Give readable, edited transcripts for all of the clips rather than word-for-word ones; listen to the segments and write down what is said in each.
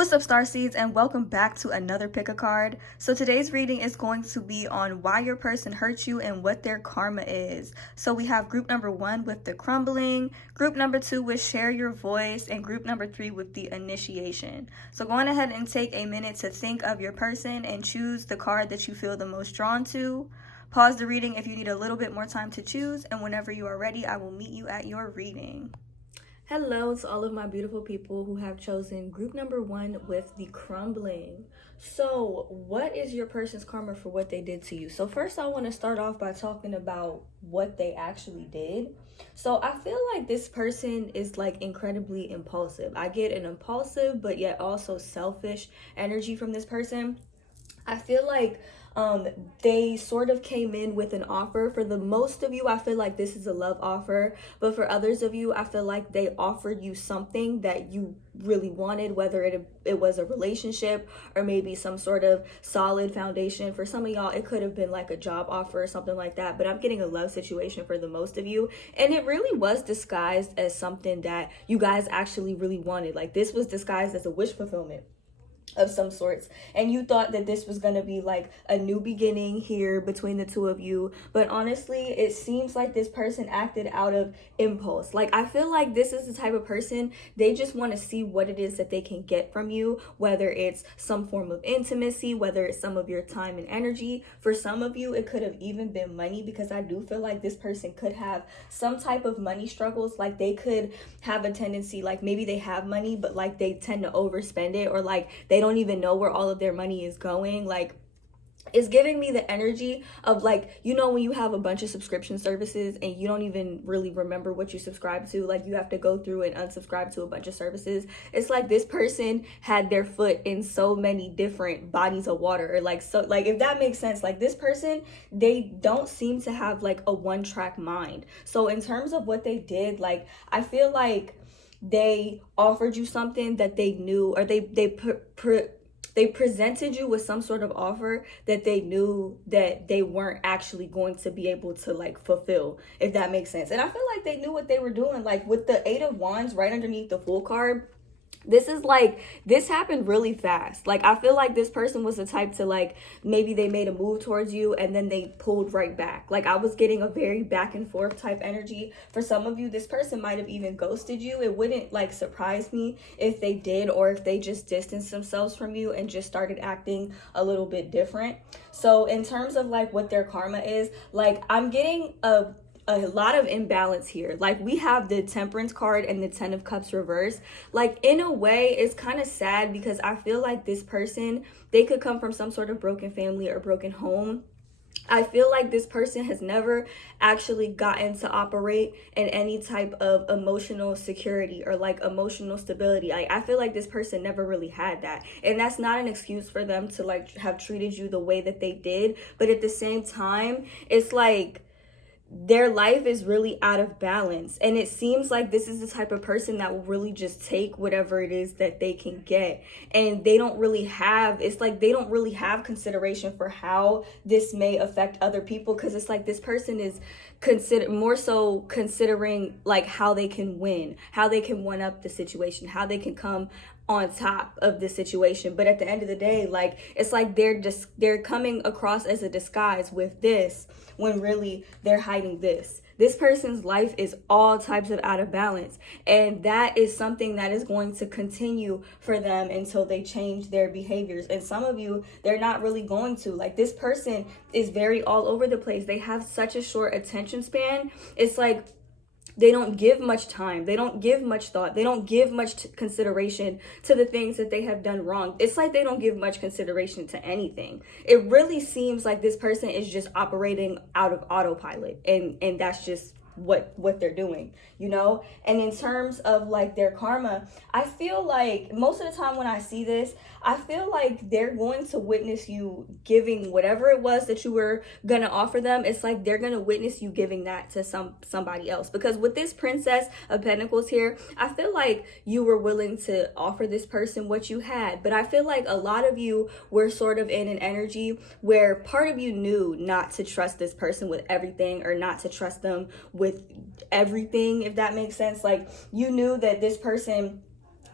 What's up, Starseeds, and welcome back to another pick a card. So today's reading is going to be on why your person hurt you and what their karma is. So we have group number 1 with the crumbling, group number 2 with share your voice, and group number 3 with the initiation. So go on ahead and take a minute to think of your person and choose the card that you feel the most drawn to. Pause the reading if you need a little bit more time to choose, and whenever you are ready, I will meet you at your reading. Hello to all of my beautiful people who have chosen group number 1 with the crumbling. So what is your person's karma for what they did to you? So first I want to start off by talking about what they actually did. So I feel like this person is like incredibly impulsive. I get an impulsive but yet also selfish energy from this person. I feel like they sort of came in with an offer. For the most of you, I feel like this is a love offer, but for others of you, I feel like they offered you something that you really wanted, whether it was a relationship or maybe some sort of solid foundation. For some of y'all, it could have been like a job offer or something like that, but I'm getting a love situation for the most of you, and it really was disguised as something that you guys actually really wanted. Like, this was disguised as a wish fulfillment of some sorts, and you thought that this was going to be like a new beginning here between the two of you, but honestly it seems like this person acted out of impulse. Like, I feel like this is the type of person, they just want to see what it is that they can get from you, whether it's some form of intimacy, whether it's some of your time and energy. For some of you, it could have even been money, because I do feel like this person could have some type of money struggles. Like, they could have a tendency, like maybe they have money but like they tend to overspend it, or like they don't even know where all of their money is going. Like, it's giving me the energy of, like, you know, when you have a bunch of subscription services and you don't even really remember what you subscribe to, like you have to go through and unsubscribe to a bunch of services. It's like this person had their foot in so many different bodies of water, or like, so like, if that makes sense. Like, this person, they don't seem to have like a one-track mind. So in terms of what they did, like, I feel like they offered you something that they knew, or they presented you with some sort of offer that they knew that they weren't actually going to be able to like fulfill, if that makes sense. And I feel like they knew what they were doing. Like, with the 8 of Wands right underneath the Fool card, this is like, this happened really fast. Like, I feel like this person was the type to, like, maybe they made a move towards you and then they pulled right back. Like, I was getting a very back and forth type energy. For some of you, this person might have even ghosted you. It wouldn't like surprise me if they did, or if they just distanced themselves from you and just started acting a little bit different. So in terms of like what their karma is, like, I'm getting a lot of imbalance here. Like, we have the Temperance card and the 10 of Cups reversed. Like, in a way, it's kind of sad, because I feel like this person, they could come from some sort of broken family or broken home. I feel like this person has never actually gotten to operate in any type of emotional security or like emotional stability. I feel like this person never really had that. And that's not an excuse for them to like have treated you the way that they did. But at the same time, it's like, their life is really out of balance, and it seems like this is the type of person that will really just take whatever it is that they can get, and they don't really have, it's like they don't really have consideration for how this may affect other people, because it's like this person is more so considering like how they can win, how they can one up the situation, how they can come on top of the situation. But at the end of the day, like, it's like they're coming across as a disguise with this, when really they're hiding this. This person's life is all types of out of balance, and that is something that is going to continue for them until they change their behaviors. And some of you, they're not really going to. Like, this person is very all over the place. They have such a short attention span. It's like, they don't give much time, they don't give much thought, they don't give much consideration to the things that they have done wrong. It's like they don't give much consideration to anything. It really seems like this person is just operating out of autopilot, and that's just what they're doing, you know. And in terms of like their karma, I feel like most of the time when I see this, I feel like they're going to witness you giving whatever it was that you were gonna offer them. It's like they're gonna witness you giving that to somebody else, because with this Princess of Pentacles here, I feel like you were willing to offer this person what you had. But I feel like a lot of you were sort of in an energy where part of you knew not to trust this person with everything, or not to trust them with everything, if that makes sense. Like, you knew that this person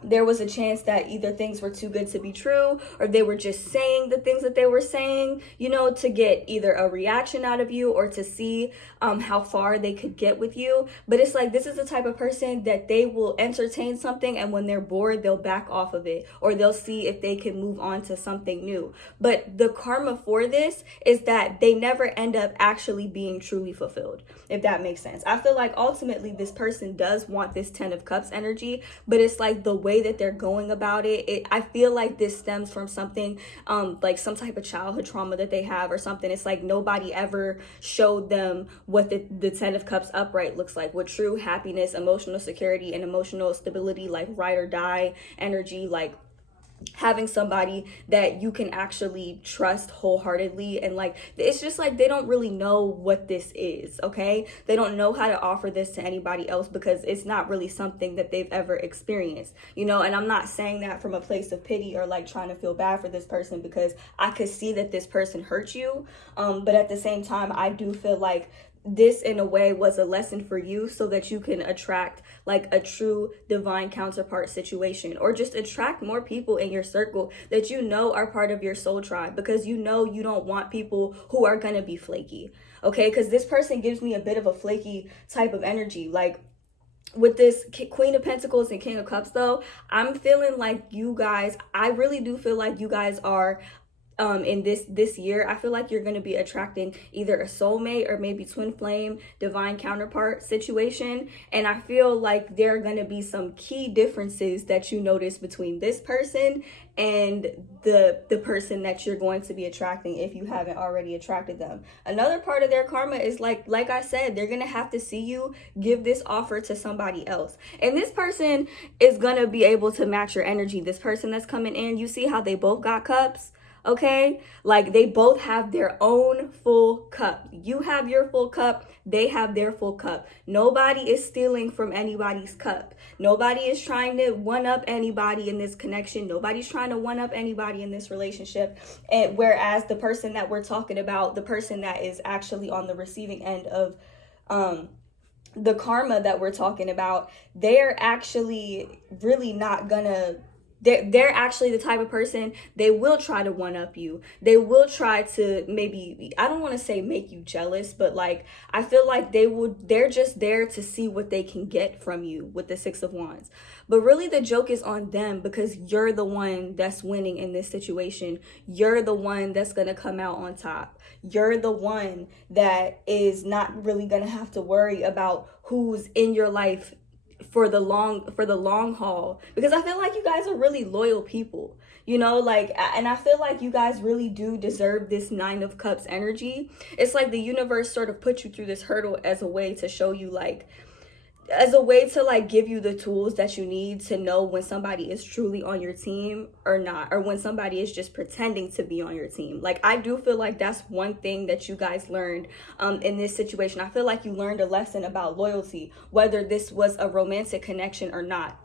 there was a chance that either things were too good to be true, or they were just saying the things that they were saying, you know, to get either a reaction out of you or to see how far they could get with you. But it's like, this is the type of person that they will entertain something, and when they're bored, they'll back off of it, or they'll see if they can move on to something new. But the karma for this is that they never end up actually being truly fulfilled, if that makes sense. I feel like ultimately this person does want this 10 of Cups energy, but it's like the way that they're going about it, I feel like this stems from something like some type of childhood trauma that they have or something. It's like nobody ever showed them what the 10 of Cups upright looks like, what true happiness, emotional security, and emotional stability, like ride or die energy, like having somebody that you can actually trust wholeheartedly. And like, it's just like they don't really know what this is, okay? They don't know how to offer this to anybody else because it's not really something that they've ever experienced, you know. And I'm not saying that from a place of pity or like trying to feel bad for this person, because I could see that this person hurt you, but at the same time, I do feel like this in a way was a lesson for you so that you can attract like a true divine counterpart situation, or just attract more people in your circle that you know are part of your soul tribe, because you know you don't want people who are gonna be flaky, okay? Because this person gives me a bit of a flaky type of energy. Like with this Queen of Pentacles and King of Cups though, I'm feeling like you guys, I really do feel like you guys are in this year, I feel like you're going to be attracting either a soulmate or maybe twin flame divine counterpart situation. And I feel like there are going to be some key differences that you notice between this person and the person that you're going to be attracting if you haven't already attracted them. Another part of their karma is like I said, they're going to have to see you give this offer to somebody else. And this person is going to be able to match your energy. This person that's coming in, you see how they both got cups? Okay, like they both have their own full cup. You have your full cup, they have their full cup. Nobody is stealing from anybody's cup. Nobody is trying to one up anybody in this connection. Nobody's trying to one up anybody in this relationship. And whereas the person that we're talking about, the person that is actually on the receiving end of the karma that we're talking about, they're actually really not gonna, they're actually the type of person, they will try to one up you. They will try to maybe, I don't want to say make you jealous, but like, I feel like they're just there to see what they can get from you with the Six of Wands. But really the joke is on them, because you're the one that's winning in this situation. You're the one that's going to come out on top. You're the one that is not really going to have to worry about who's in your life for the long haul, because I feel like you guys are really loyal people, you know, like, and I feel like you guys really do deserve this Nine of Cups energy. It's like the universe sort of put you through this hurdle as a way to show you, like, as a way to like give you the tools that you need to know when somebody is truly on your team or not, or when somebody is just pretending to be on your team. Like, I do feel like that's one thing that you guys learned in this situation. I feel like you learned a lesson about loyalty, whether this was a romantic connection or not.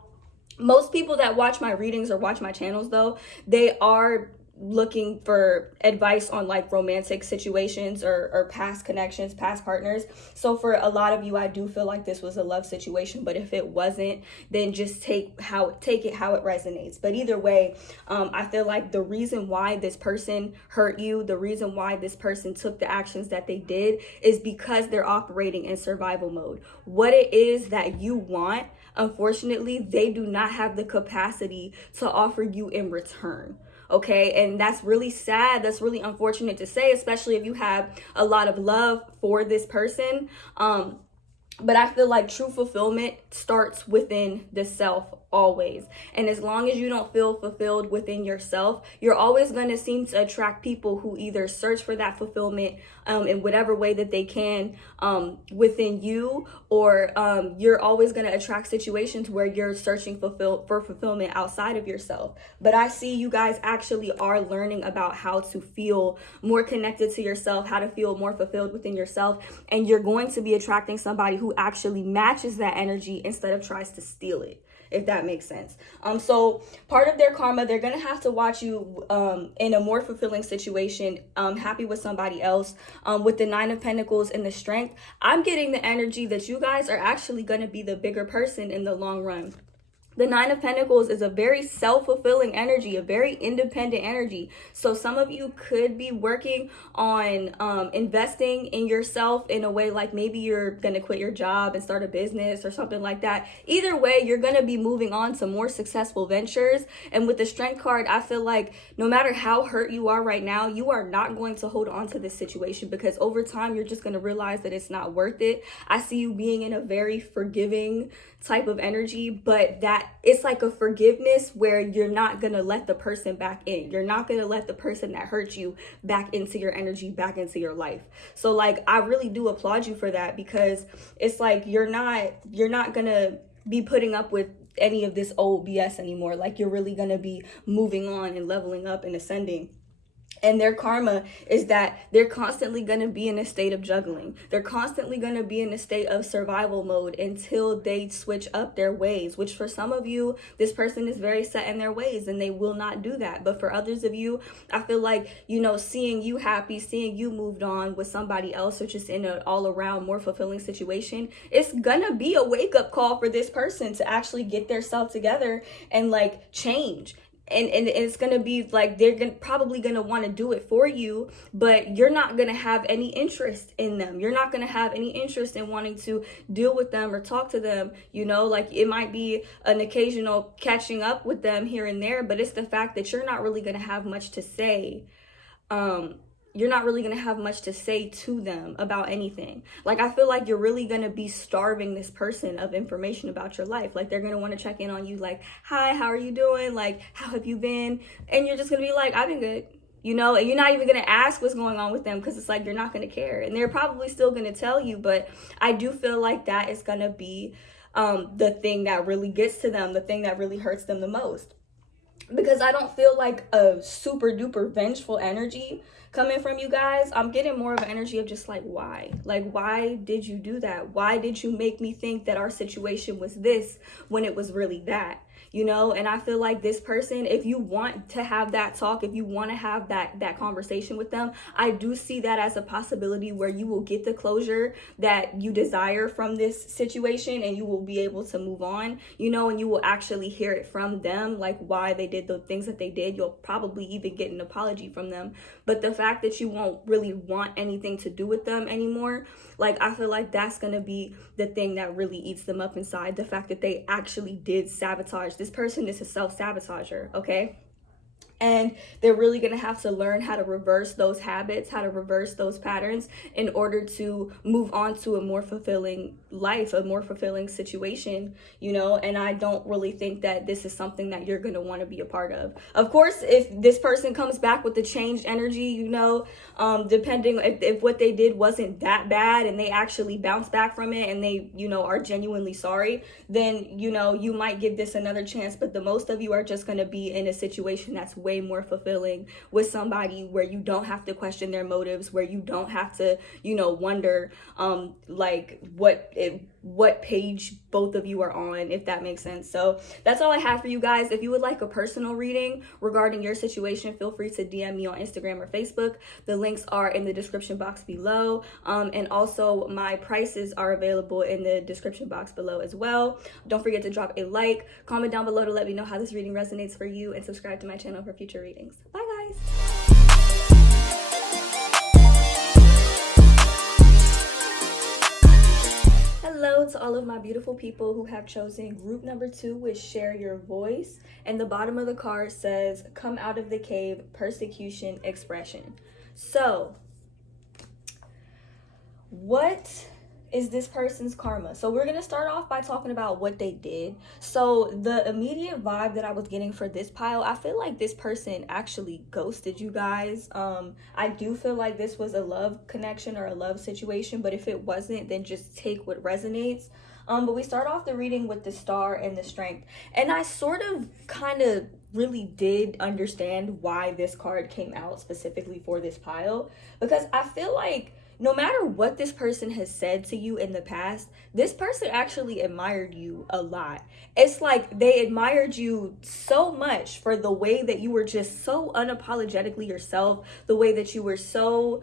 Most people that watch my readings or watch my channels though, they are looking for advice on like romantic situations or past connections, past partners. So for a lot of you, I do feel like this was a love situation, but if it wasn't, then just take it how it resonates. But either way, I feel like the reason why this person hurt you, the reason why this person took the actions that they did, is because they're operating in survival mode. What it is that you want, unfortunately, they do not have the capacity to offer you in return. Okay, and that's really sad. That's really unfortunate to say, especially if you have a lot of love for this person. But I feel like true fulfillment starts within the self always. And as long as you don't feel fulfilled within yourself, you're always going to seem to attract people who either search for that fulfillment in whatever way that they can within you, or you're always going to attract situations where you're searching for fulfillment outside of yourself. But I see you guys actually are learning about how to feel more connected to yourself, how to feel more fulfilled within yourself, and you're going to be attracting somebody who actually matches that energy instead of tries to steal it, if that makes sense. So part of their karma, they're gonna have to watch you in a more fulfilling situation, happy with somebody else. With the Nine of Pentacles and the Strength, I'm getting the energy that you guys are actually gonna be the bigger person in the long run. The Nine of Pentacles is a very self-fulfilling energy, a very independent energy. So some of you could be working on investing in yourself in a way like maybe you're going to quit your job and start a business or something like that. Either way, you're going to be moving on to more successful ventures. And with the Strength card, I feel like no matter how hurt you are right now, you are not going to hold on to this situation, because over time, you're just going to realize that it's not worth it. I see you being in a very forgiving type of energy, but that it's like a forgiveness where you're not gonna let the person back in. You're not gonna let the person that hurt you back into your energy, back into your life. So like, I really do applaud you for that, because it's like you're not gonna be putting up with any of this old BS anymore. Like, you're really gonna be moving on and leveling up and ascending. And their karma is that they're constantly going to be in a state of juggling. They're constantly going to be in a state of survival mode until they switch up their ways, which for some of you, this person is very set in their ways and they will not do that. But for others of you, I feel like, you know, seeing you happy, seeing you moved on with somebody else, or just in an all around more fulfilling situation, it's going to be a wake up call for this person to actually get their self together and like change. And it's going to be like they're probably going to want to do it for you, but you're not going to have any interest in them. You're not going to have any interest in wanting to deal with them or talk to them. You know, like it might be an occasional catching up with them here and there, but it's the fact that you're not really going to have much to say. You're not really going to have much to say to them about anything. Like, I feel like you're really going to be starving this person of information about your life. Like, they're going to want to check in on you like, hi, how are you doing? Like, how have you been? And you're just going to be like, I've been good. You know, and you're not even going to ask what's going on with them, because it's like you're not going to care. And they're probably still going to tell you, but I do feel like that is going to be the thing that really gets to them, the thing that really hurts them the most. Because I don't feel like a super duper vengeful energy coming from you guys. I'm getting more of an energy of just like, why? Like, why did you do that? Why did you make me think that our situation was this when it was really that? You know, and I feel like this person, if you want to have that talk, if you want to have that conversation with them, I do see that as a possibility where you will get the closure that you desire from this situation, and you will be able to move on, you know, and you will actually hear it from them, like why they did the things that they did. You'll probably even get an apology from them. But the fact that you won't really want anything to do with them anymore, like, I feel like that's going to be the thing that really eats them up inside. The fact that they actually did sabotage. This person is a self-sabotager, okay? And they're really going to have to learn how to reverse those habits, how to reverse those patterns in order to move on to a more fulfilling life, a more fulfilling situation, you know. And I don't really think that this is something that you're going to want to be a part of. Of course, if this person comes back with the changed energy, you know, depending if what they did wasn't that bad and they actually bounce back from it and they, you know, are genuinely sorry, then, you know, you might give this another chance. But the most of you are just going to be in a situation that's way more fulfilling with somebody where you don't have to question their motives, where you don't have to, you know, wonder like what page both of you are on, if that makes sense. So that's all I have for you guys. If you would like a personal reading regarding your situation, feel free to DM me on Instagram or Facebook. The links are in the description box below, and also my prices are available in the description box below as well. Don't forget to drop a like, comment down below to let me know how this reading resonates for you, and subscribe to my channel for future readings. Bye guys. Hello to all of my beautiful people who have chosen group number 2, which share your voice. And the bottom of the card says, come out of the cave, persecution, expression. So what is this person's karma? So we're going to start off by talking about what they did. So the immediate vibe that I was getting for this pile, I feel like this person actually ghosted you guys. I do feel like this was a love connection or a love situation, but if it wasn't, then just take what resonates. But we start off the reading with the Star and the Strength. And I sort of kind of really did understand why this card came out specifically for this pile, because I feel like no matter what this person has said to you in the past, this person actually admired you a lot. It's like they admired you so much for the way that you were just so unapologetically yourself, the way that you were so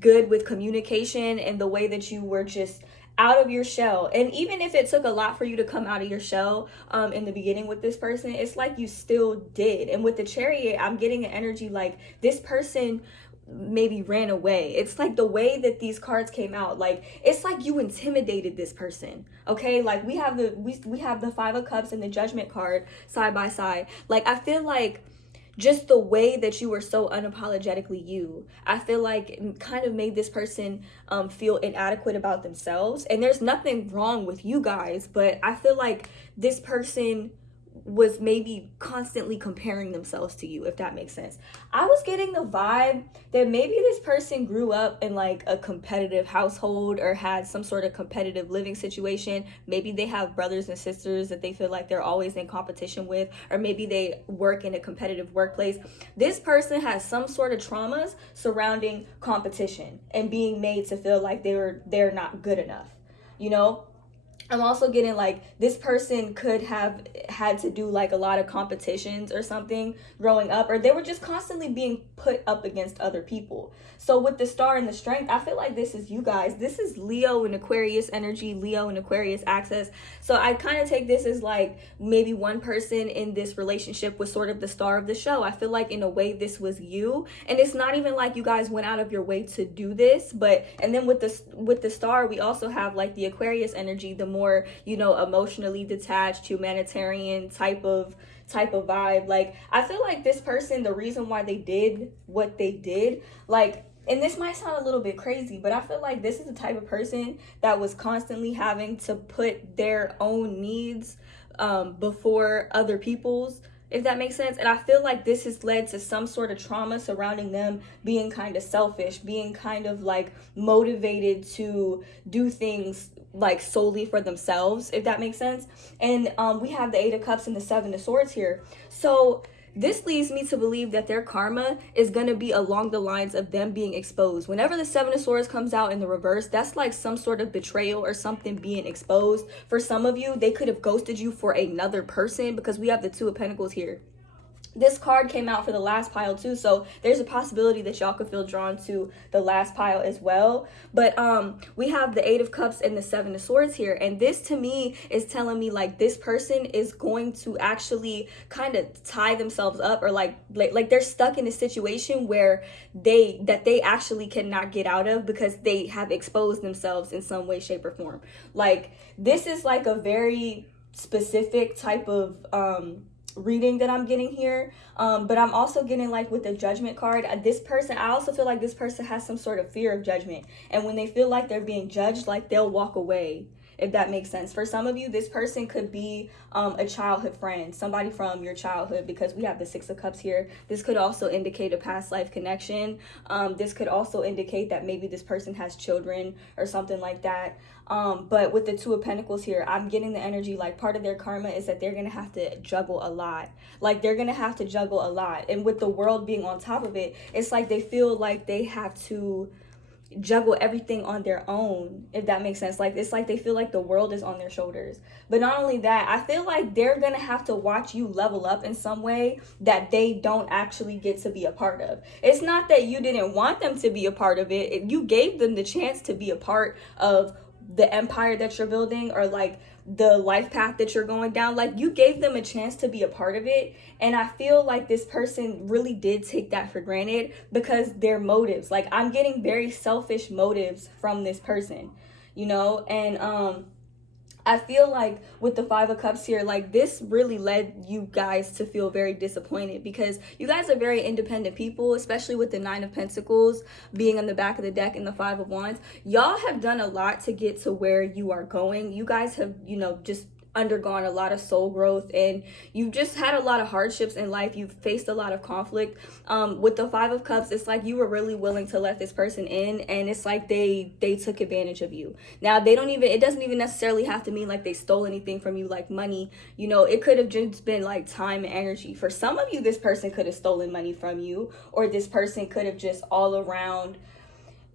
good with communication, and the way that you were just out of your shell. And even if it took a lot for you to come out of your shell in the beginning with this person, it's like you still did. And with the Chariot, I'm getting an energy like this person maybe ran away. It's like the way that these cards came out, like it's like you intimidated this person. Okay, like we have the Five of Cups and the Judgment card side by side. Like I feel like just the way that you were so unapologetically you, I feel like it kind of made this person feel inadequate about themselves. And there's nothing wrong with you guys, but I feel like this person was maybe constantly comparing themselves to you, if that makes sense. I was getting the vibe that maybe this person grew up in like a competitive household or had some sort of competitive living situation. Maybe they have brothers and sisters that they feel like they're always in competition with, or maybe they work in a competitive workplace. This person has some sort of traumas surrounding competition and being made to feel like they're not good enough, you know? I'm also getting like this person could have had to do like a lot of competitions or something growing up, or they were just constantly being put up against other people. So with the Star and the Strength, I feel like this is you guys. This is Leo and Aquarius energy, Leo and Aquarius access. So I kind of take this as like maybe one person in this relationship was sort of the star of the show. I feel like in a way this was you, and it's not even like you guys went out of your way to do this, but and then with the Star, we also have like the Aquarius energy, the more, you know, emotionally detached, humanitarian type of vibe. Like I feel like this person, the reason why they did what they did, like, and this might sound a little bit crazy, but I feel like this is the type of person that was constantly having to put their own needs before other people's, if that makes sense. And I feel like this has led to some sort of trauma surrounding them being kind of selfish, being kind of like motivated to do things like solely for themselves, if that makes sense. And we have the Eight of Cups and the Seven of Swords here. So this leads me to believe that their karma is going to be along the lines of them being exposed. Whenever the Seven of Swords comes out in the reverse, that's like some sort of betrayal or something being exposed. For some of you, they could have ghosted you for another person, because we have the Two of Pentacles here. This card came out for the last pile too, so there's a possibility that y'all could feel drawn to the last pile as well. But we have the Eight of Cups and the Seven of Swords here, and this to me is telling me like this person is going to actually kind of tie themselves up, or like they're stuck in a situation where they actually cannot get out of because they have exposed themselves in some way, shape, or form. Like this is like a very specific type of reading that I'm getting here, but I'm also getting like with the Judgment card, this person, I also feel like this person has some sort of fear of judgment, and when they feel like they're being judged, like they'll walk away, if that makes sense. For some of you, this person could be a childhood friend, somebody from your childhood, because we have the Six of Cups here. This could also indicate a past life connection. This could also indicate that maybe this person has children or something like that. But with the Two of Pentacles here, I'm getting the energy like part of their karma is that they're going to have to juggle a lot. Like they're going to have to juggle a lot. And with the world being on top of it, it's like they feel like they have to juggle everything on their own, if that makes sense. Like it's like they feel like the world is on their shoulders. But not only that, I feel like they're gonna have to watch you level up in some way that they don't actually get to be a part of. It's not that you didn't want them to be a part of it, you gave them the chance to be a part of the empire that you're building, or like the life path that you're going down. Like you gave them a chance to be a part of it, and I feel like this person really did take that for granted because their motives, like I'm getting very selfish motives from this person, you know. And I feel like with the Five of Cups here, like this really led you guys to feel very disappointed, because you guys are very independent people, especially with the Nine of Pentacles being on the back of the deck and the Five of Wands. Y'all have done a lot to get to where you are going. You guys have, you know, just undergone a lot of soul growth, and you've just had a lot of hardships in life. You've faced a lot of conflict. With the Five of Cups, it's like you were really willing to let this person in, and it's like they took advantage of you. Now it doesn't even necessarily have to mean like they stole anything from you, like money, you know. It could have just been like time and energy. For some of you, this person could have stolen money from you, or this person could have just all around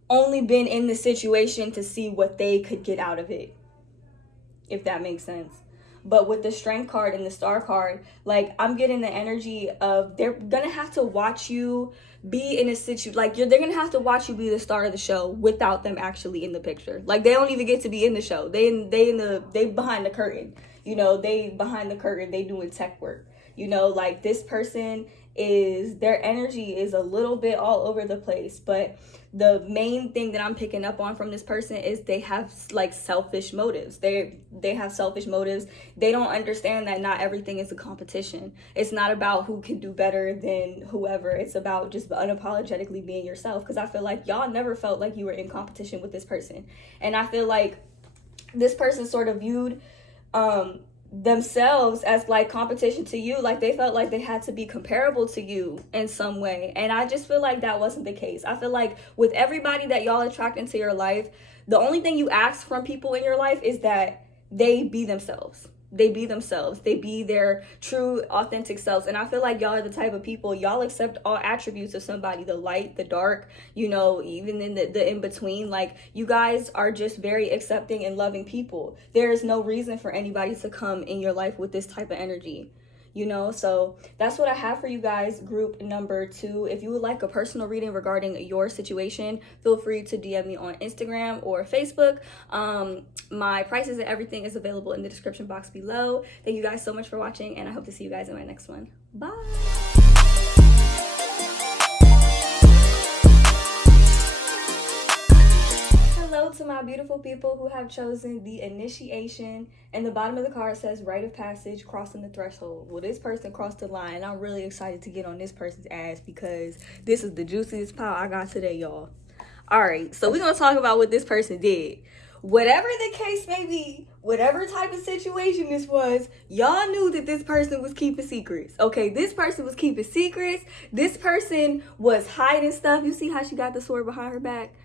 only been in the situation to see what they could get out of it, if that makes sense. But with the Strength card and the Star card, like, I'm getting the energy of they're gonna have to watch you be in a situation, like, they're gonna have to watch you be the star of the show without them actually in the picture. Like, they don't even get to be in the show. They behind the curtain. They behind the curtain. They doing tech work. Like, this person their energy is a little bit all over the place, but the main thing that I'm picking up on from this person is they have like selfish motives. They have selfish motives. They don't understand that not everything is a competition. It's not about who can do better than whoever. It's about just unapologetically being yourself, because I feel like y'all never felt like you were in competition with this person. And I feel like this person sort of viewed themselves as like competition to you. Like, they felt like they had to be comparable to you in some way, and I just feel like that wasn't the case. I feel like with everybody that y'all attract into your life, the only thing you ask from people in your life is that they be themselves. They be their true authentic selves. And I feel like y'all are the type of people, y'all accept all attributes of somebody, the light, the dark, even in the in between. Like, you guys are just very accepting and loving people. There is no reason for anybody to come in your life with this type of energy. So that's what I have for you guys, group number 2. If you would like a personal reading regarding your situation, feel free to DM me on Instagram or Facebook. My prices and everything is available in the description box below. Thank you guys so much for watching, and I hope to see you guys in my next one. Bye. Hello to my beautiful people who have chosen the initiation, and the bottom of the card says rite of passage, crossing the threshold. Well, this person crossed the line, and I'm really excited to get on this person's ass because this is the juiciest pile I got today, y'all. All right, so we're gonna talk about what this person did. Whatever the case may be, whatever type of situation this was, y'all knew that this person was keeping secrets. Okay, this person was keeping secrets. This person was hiding stuff. You see how she got the sword behind her back?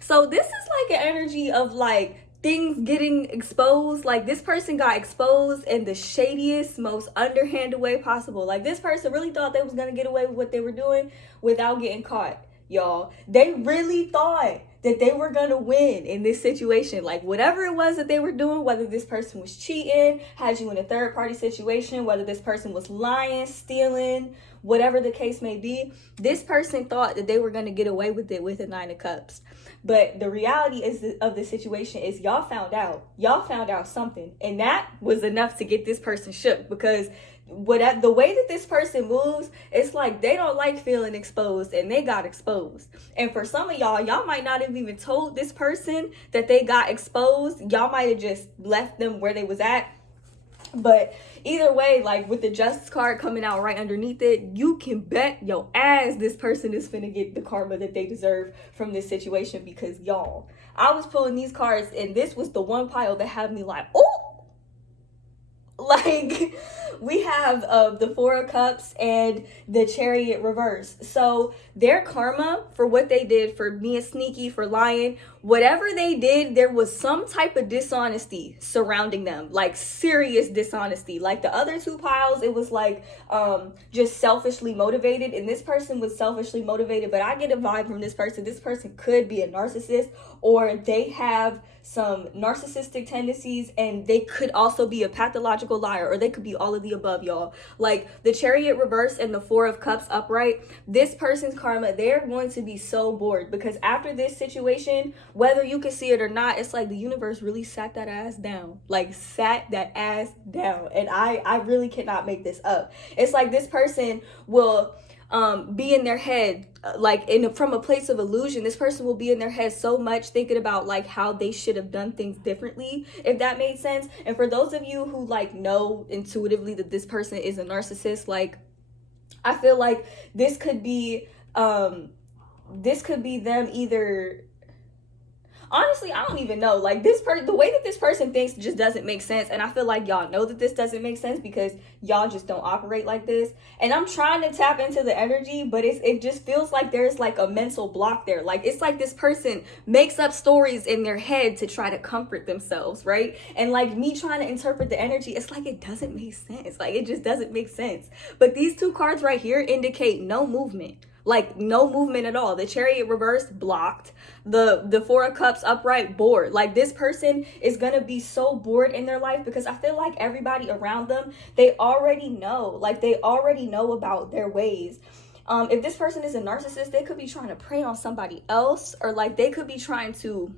So this is like an energy of like things getting exposed. Like, this person got exposed in the shadiest, most underhanded way possible. Like, this person really thought they was gonna get away with what they were doing without getting caught, y'all. They really thought that they were gonna win in this situation. Like, whatever it was that they were doing, whether this person was cheating, had you in a third party situation, whether this person was lying, stealing, whatever the case may be, this person thought that they were going to get away with it with a 9 of Cups. But the reality of the situation is y'all found out something, and that was enough to get this person shook, because the way that this person moves, it's like they don't like feeling exposed, and they got exposed. And for some of y'all might not have even told this person that they got exposed. Y'all might have just left them where they was at. But either way, like, with the Justice card coming out right underneath it, you can bet your ass this person is finna get the karma that they deserve from this situation. Because y'all, I was pulling these cards, and this was the one pile that had me like, oh, like, we have the 4 of Cups and the Chariot reverse. So their karma for what they did, for being sneaky, for lying, whatever they did, there was some type of dishonesty surrounding them, like serious dishonesty. Like, the other 2 piles, it was like just selfishly motivated, and this person was selfishly motivated. But I get a vibe from this person. This person could be a narcissist, or they have some narcissistic tendencies, and they could also be a pathological liar, or they could be all of the above, y'all. Like, the Chariot reverse and the 4 of Cups upright, this person's karma, they're going to be so bored, because after this situation, whether you can see it or not, it's like the universe really sat that ass down. Like, sat that ass down. And I really cannot make this up. It's like this person will be in their head, like, from a place of illusion. This person will be in their head so much, thinking about like how they should have done things differently, if that made sense. And for those of you who like know intuitively that this person is a narcissist, like, I feel like this could be them either. Honestly, I don't even know. Like, the way that this person thinks just doesn't make sense. And I feel like y'all know that this doesn't make sense because y'all just don't operate like this. And I'm trying to tap into the energy, but it just feels like there's like a mental block there. Like, it's like this person makes up stories in their head to try to comfort themselves, right? And like me trying to interpret the energy, it's like it doesn't make sense. Like, it just doesn't make sense. But these 2 cards right here indicate no movement. Like no movement at all. The Chariot reversed, blocked. The Four of Cups upright, bored. Like this person is gonna be so bored in their life because I feel like everybody around them, they already know. Like they already know about their ways. If this person is a narcissist, they could be trying to prey on somebody else, or like they could be trying to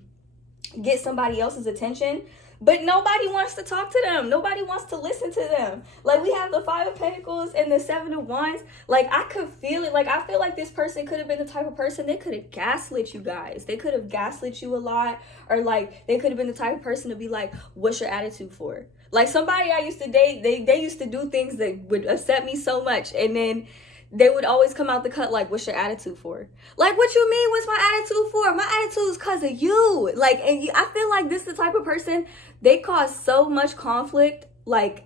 get somebody else's attention. But nobody wants to talk to them. Nobody wants to listen to them. Like we have the Five of Pentacles and the Seven of Wands. Like I could feel it. Like I feel like this person could have been the type of person, they could have gaslit you guys. They could have gaslit you a lot. Or like they could have been the type of person to be like, what's your attitude for? Like somebody I used to date, they used to do things that would upset me so much. And then they would always come out the cut like, what's your attitude for? Like, what you mean, what's my attitude for? My attitude is because of you. Like, and I feel like this is the type of person, they cause so much conflict, like,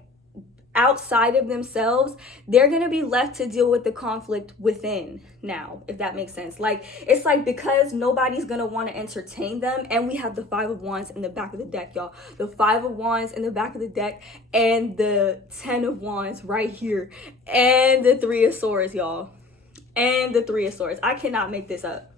outside of themselves. They're going to be left to deal with the conflict within now, if that makes sense. Like, it's like because nobody's going to want to entertain them. And we have the Five of Wands in the back of the deck, y'all. The Five of Wands in the back of the deck and the Ten of Wands right here. And the Three of Swords, y'all. And the Three of Swords. I cannot make this up.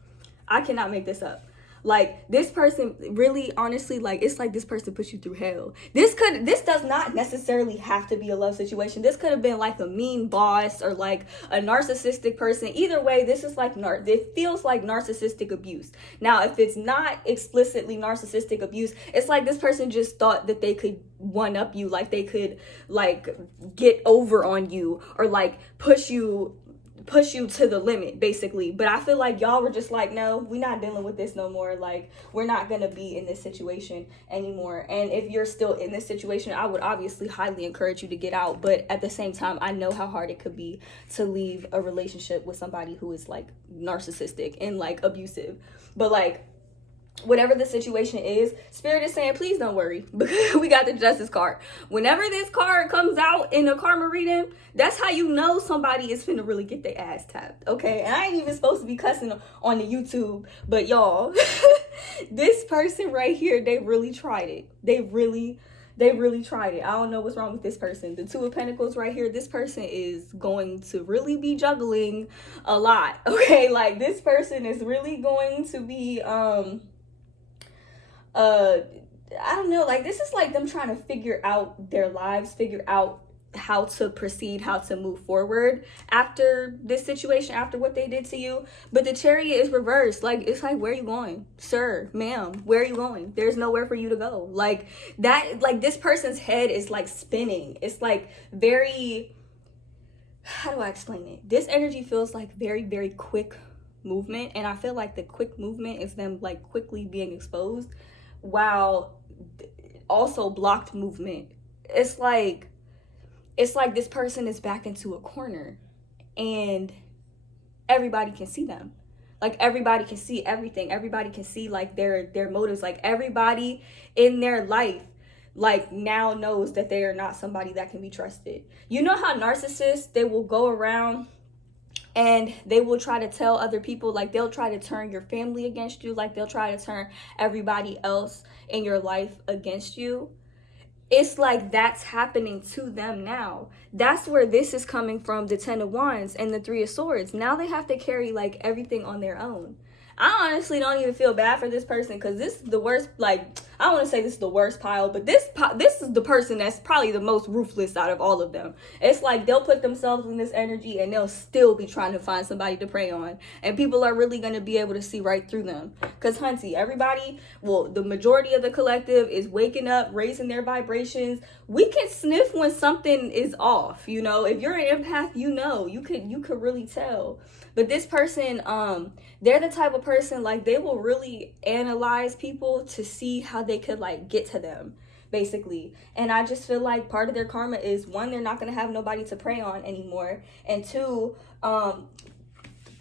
I cannot make this up. Like this person really, honestly, like it's like this person puts you through hell. This does not necessarily have to be a love situation. This could have been like a mean boss or like a narcissistic person. Either way, this is like it feels like narcissistic abuse. Now, if it's not explicitly narcissistic abuse, it's like this person just thought that they could one up you, like they could like get over on you or like push you to the limit, basically. But I feel like y'all were just like, no, we're not dealing with this no more. Like, we're not gonna be in this situation anymore. And if you're still in this situation, I would obviously highly encourage you to get out. But at the same time, I know how hard it could be to leave a relationship with somebody who is like narcissistic and like abusive. But like, whatever the situation is, Spirit is saying, please don't worry, because we got the Justice card. Whenever this card comes out in a karma reading, that's how you know somebody is finna really get their ass tapped, okay? And I ain't even supposed to be cussing on the YouTube, but y'all, this person right here, they really tried it. They really tried it. I don't know what's wrong with this person. The Two of Pentacles right here, this person is going to really be juggling a lot, okay? Like, this person is really going to be, I don't know, like this is like them trying to figure out their lives, figure out how to proceed, how to move forward after this situation, after what they did to you. But the Chariot is reversed. Like, it's like, where are you going, sir, ma'am? Where are you going? There's nowhere for you to go. Like that, like this person's head is like spinning. It's like very, how do I explain it? This energy feels like very, very quick movement. And I feel like the quick movement is them like quickly being exposed, while also blocked movement. It's like this person is backed into a corner and everybody can see them. Like everybody can see everything. Everybody can see like their motives. Like everybody in their life like now knows that they are not somebody that can be trusted. You know how narcissists, they will go around and they will try to tell other people, like they'll try to turn your family against you. Like they'll try to turn everybody else in your life against you. It's like that's happening to them now. That's where this is coming from, the Ten of Wands and the Three of Swords. Now they have to carry like everything on their own. I honestly don't even feel bad for this person, because this is the worst, like, I don't want to say this is the worst pile, but this is the person that's probably the most ruthless out of all of them. It's like they'll put themselves in this energy and they'll still be trying to find somebody to prey on. And people are really going to be able to see right through them. Because, hunty, everybody, well, the majority of the collective is waking up, raising their vibrations. We can sniff when something is off, you know. If you're an empath, you know, you could really tell. But this person, they're the type of person, like, they will really analyze people to see how they could, like, get to them, basically. And I just feel like part of their karma is, one, they're not going to have nobody to prey on anymore. And two,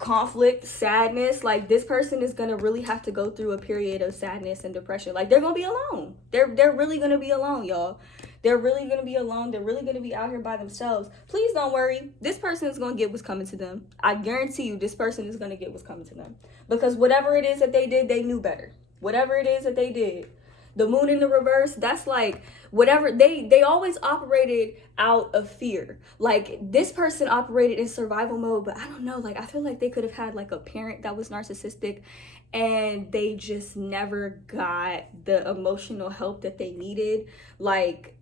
conflict, sadness. Like, this person is going to really have to go through a period of sadness and depression. Like, they're going to be alone. They're really going to be alone, y'all. They're really going to be alone. They're really going to be out here by themselves. Please don't worry. This person is going to get what's coming to them. I guarantee you this person is going to get what's coming to them. Because whatever it is that they did, they knew better. Whatever it is that they did, The moon in the reverse, that's like whatever. They always operated out of fear. Like this person operated in survival mode, but I don't know, like I feel like they could have had like a parent that was narcissistic and they just never got the emotional help that they needed. Like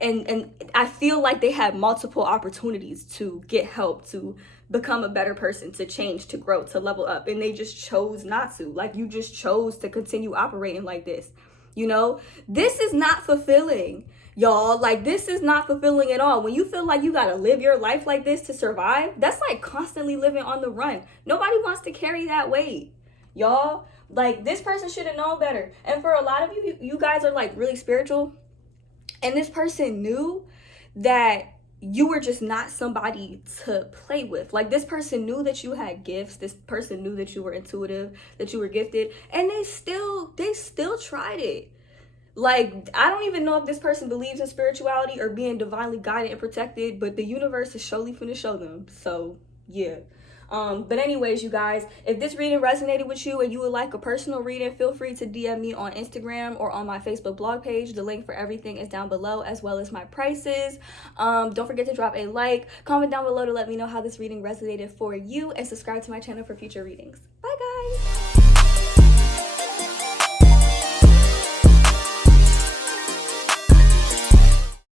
and I feel like they had multiple opportunities to get help, to become a better person, to change, to grow, to level up, and they just chose not to. Like you just chose to continue operating like this. You know, this is not fulfilling, y'all. Like this is not fulfilling at all. When you feel like you gotta live your life like this to survive, that's like constantly living on the run. Nobody wants to carry that weight, y'all. Like this person should have known better. And for a lot of you guys are like really spiritual, and this person knew that you were just not somebody to play with. Like this person knew that you had gifts. This person knew that you were intuitive, that you were gifted, and they still tried it. Like I don't even know if this person believes in spirituality or being divinely guided and protected, but the universe is surely finna show them. So yeah. But anyways, you guys, if this reading resonated with you and you would like a personal reading, feel free to DM me on Instagram or on my Facebook blog page. The link for everything is down below, as well as my prices. Don't forget to drop a like, comment down below to let me know how this reading resonated for you, and subscribe to my channel for future readings. Bye guys.